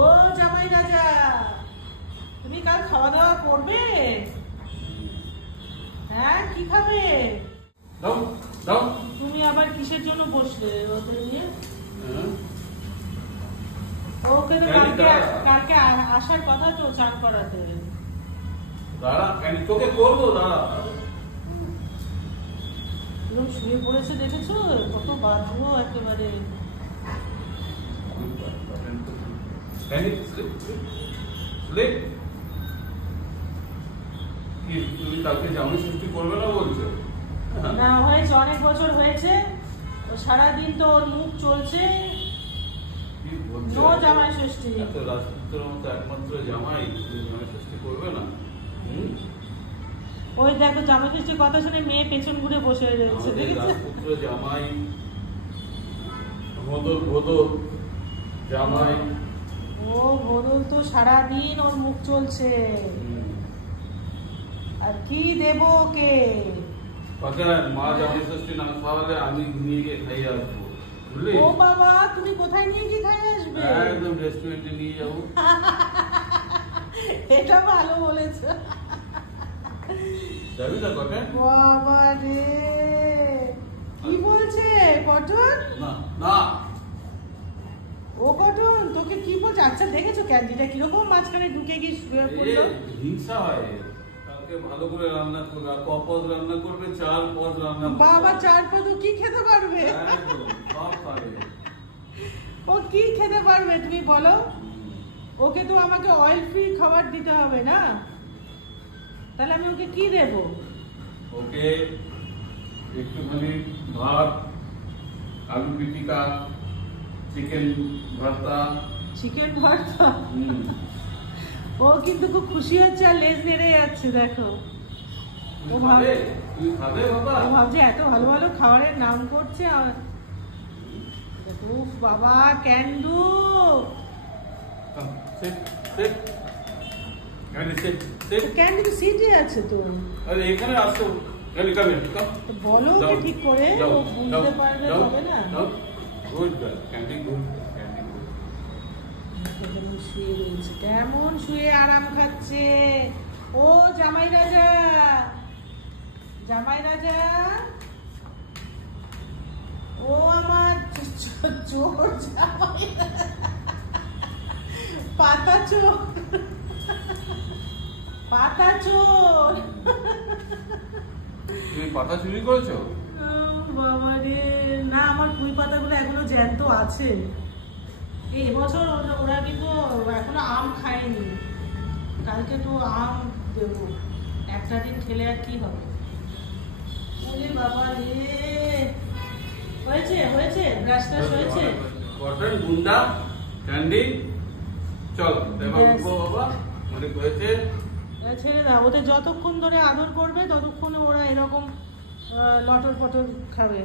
ও জামাই রাজা, তুমি কাল খাওয়া দাওয়া করবে? হ্যাঁ, কি খাবে? দাও দাও। তুমি আবার কিসের জন্য বসলে ওদের নিয়ে? ওকে তো কালকে আসার কথা তো চান করাতে। দাঁড়া, তোকে করবো দাঁড়া। এরকম শুয়ে পড়েছে দেখেছো? কত বাঁধবো একেবারে। তুমি কালকে জামাই ষষ্ঠী করবে না বলছো? না, হয়েছে, অনেক বছর হয়েছে। সারাদিন তো ওর মুখ চলছে। নো জামাই ষষ্ঠী। এত রাজপুত্রের মতো একমাত্র জামাই, তুমি জামাই ষষ্ঠী করবে না? ওই দেখো, জামাই ষষ্ঠীর কথা শুনে মেয়ে পেছন ঘুরে বসে রয়েছে। রাজপুত্র জামাই, বদল জামাই। ও বদল তো সারাদিন ওর মুখ চলছে। আর কি দেবো ওকে? মা জামাই ষষ্ঠী না খাওয়ালে আমি নিয়ে গিয়ে খাইয়ে আসবো। ও বাবা, তুমি কোথায় নিয়ে গিয়ে খাইয়ে আসবে? একদম রেস্টুরেন্টে নিয়ে যাবো। এটা ভালো বলেছো। যাবি না কটে? বাবা রে, কি বলছে কটন? না ও কটন, তোকে কি বলছে? আচ্ছা, দেখেছো ক্যান্ডিটা কিরকম মাঝখানে ঢুকে গিয়ে শুয়ে পড়লো? হিংসা হয়। কালকে ভালো করে রান্না করবে, আর কপদ রান্না করবে, 4 পদ রান্না করবে। বাবা, 4 পদ কি খেতে পারবে? সব পারে। ও কি খেতে পারবে তুমি বলো? ওকে তো আমাকে অয়েল ফ্রি খাবার দিতে হবে না? তাহলে আমি ওকে কি দেব? ওকে একটুখানি ভাত, আলু পিটিকা, চিকেন ভর্তা। চিকেন ভর্তা? ও কিন্তু খুব খুশি হচ্ছে আর লেজ নেড়ে যাচ্ছে, দেখো। ও ভাবছে এত ভালো ভালো খাবারের নাম করছে। উফ বাবা, ক্যান্ডু ক্যান্ডু সিটে আছে তো। আরে এখানে আসো, বলো ওকে ঠিক করে, ও বুঝতে পারবে হবে না। Good girl, candy good. শুয়ে রয়েছে, কেমন শুয়ে আরাম খাচ্ছে। ও জামাই রাজা, জামাই রাজা, ও আমার চোর জামাই, পাতা চোর, পাতা চোর। তুমি পাতা চুরি করেছো? বাবা রে, না, আমার কুই পাতাগুলো এখনো জ্যান্ত আছে। এই বছর ওরা কিন্তু এখনো আম খায়নি। কালকে তো আম দেবো, একটা দিন খেলে আর কি হবে। ওরে বাবা রে, হয়েছে হয়েছে, ব্রাশ টাশ হয়েছে। কটন গুন্ডা ক্যান্ডি, চল বাবা, অনেক হয়েছে। ছেড়ে দাও, ওদের যতক্ষণ ধরে আদর করবে ততক্ষণে ওরা এরকম লটর পটর খাবে।